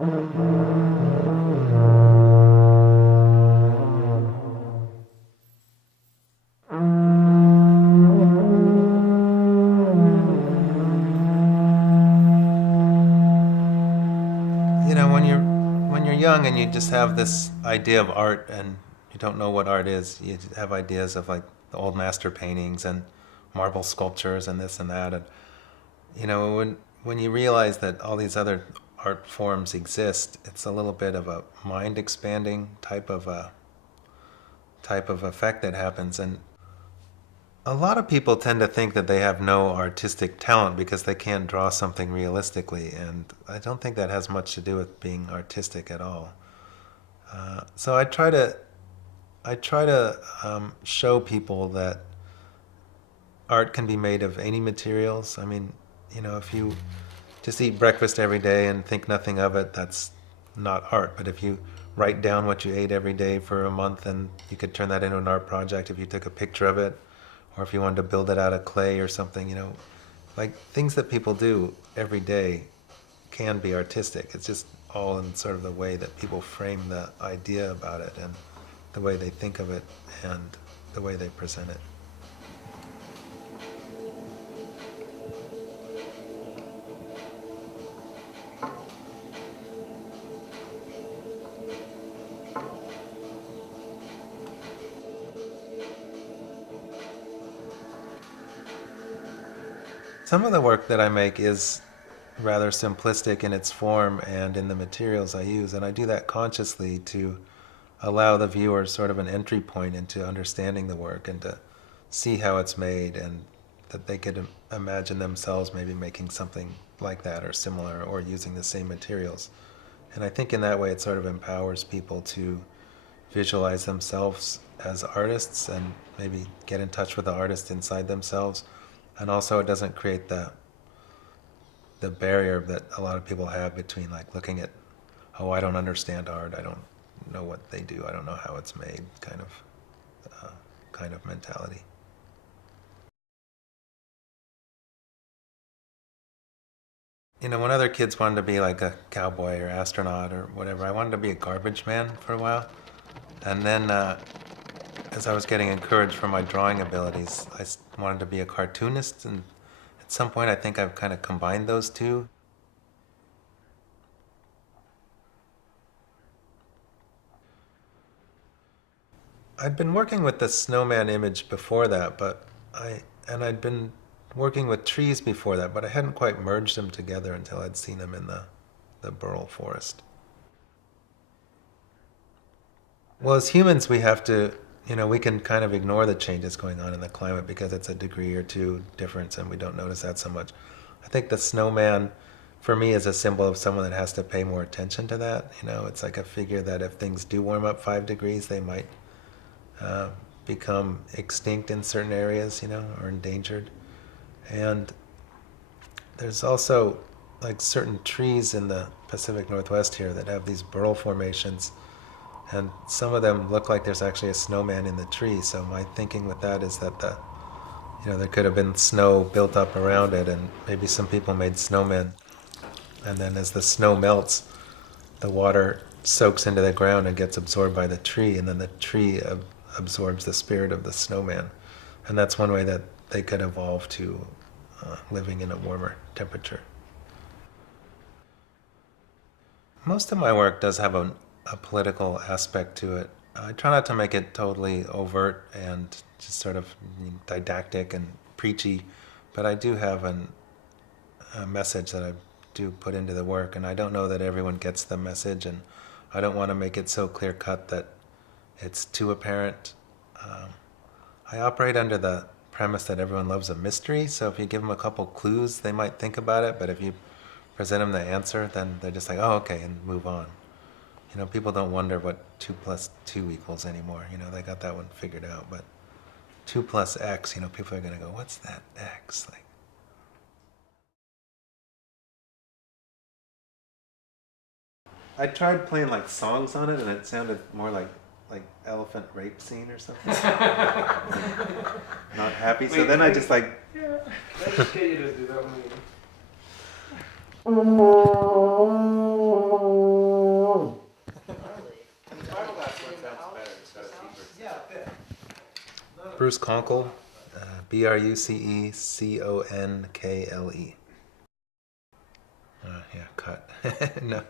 You know, when you're young and you just have this idea of art and you don't know what art is, you have ideas of like the old master paintings and marble sculptures and this and that. And you know, when you realize that all these other art forms exist, it's a little bit of a mind expanding type of effect that happens. And a lot of people tend to think that they have no artistic talent because they can't draw something realistically, and I don't think that has much to do with being artistic at all. So I try to show people that art can be made of any materials. I mean, you know, if you just eat breakfast every day and think nothing of it, that's not art. But if you write down what you ate every day for a month, and you could turn that into an art project if you took a picture of it, or if you wanted to build it out of clay or something, you know, like things that people do every day can be artistic. It's just all in sort of the way that people frame the idea about it and the way they think of it and the way they present it. Some of the work that I make is rather simplistic in its form and in the materials I use, and I do that consciously to allow the viewer sort of an entry point into understanding the work and to see how it's made, and that they could imagine themselves maybe making something like that or similar or using the same materials. And I think in that way it sort of empowers people to visualize themselves as artists and maybe get in touch with the artist inside themselves. And also it doesn't create the barrier that a lot of people have between like looking at, oh, I don't understand art, I don't know what they do, I don't know how it's made, kind of mentality. You know, when other kids wanted to be like a cowboy or astronaut or whatever, I wanted to be a garbage man for a while. And then as I was getting encouraged for my drawing abilities, wanted to be a cartoonist. And at some point, I think I've kind of combined those two. I'd been working with the snowman image before that, and I'd been working with trees before that, but I hadn't quite merged them together until I'd seen them in the burl forest. Well, as humans, we have to, you know, we can kind of ignore the changes going on in the climate because it's a degree or two difference and we don't notice that so much. I think the snowman, for me, is a symbol of someone that has to pay more attention to that. You know, it's like a figure that if things do warm up 5 degrees, they might uh, become extinct in certain areas, you know, or endangered. And there's also like certain trees in the Pacific Northwest here that have these burl formations, and some of them look like there's actually a snowman in the tree. So my thinking with that is that there could have been snow built up around it, and maybe some people made snowmen, and then as the snow melts, the water soaks into the ground and gets absorbed by the tree, and then the tree absorbs the spirit of the snowman, and that's one way that they could evolve to living in a warmer temperature. Most of my work does have a political aspect to it. I try not to make it totally overt and just sort of didactic and preachy, but I do have a message that I do put into the work, and I don't know that everyone gets the message, and I don't want to make it so clear cut that it's too apparent. Um, I operate under the premise that everyone loves a mystery, so if you give them a couple clues, they might think about it, but if you present them the answer, then they're just like, oh, okay, and move on. You know, people don't wonder what 2 plus 2 equals anymore. You know, they got that one figured out, but 2 plus X, you know, people are going to go, what's that X? Like, I tried playing like songs on it, and it sounded more like elephant rape scene or something. Not happy. So then I just like. Yeah. Let's just get you to do that one again. Bruce Conkle, Bruceconkle. Yeah, cut. No.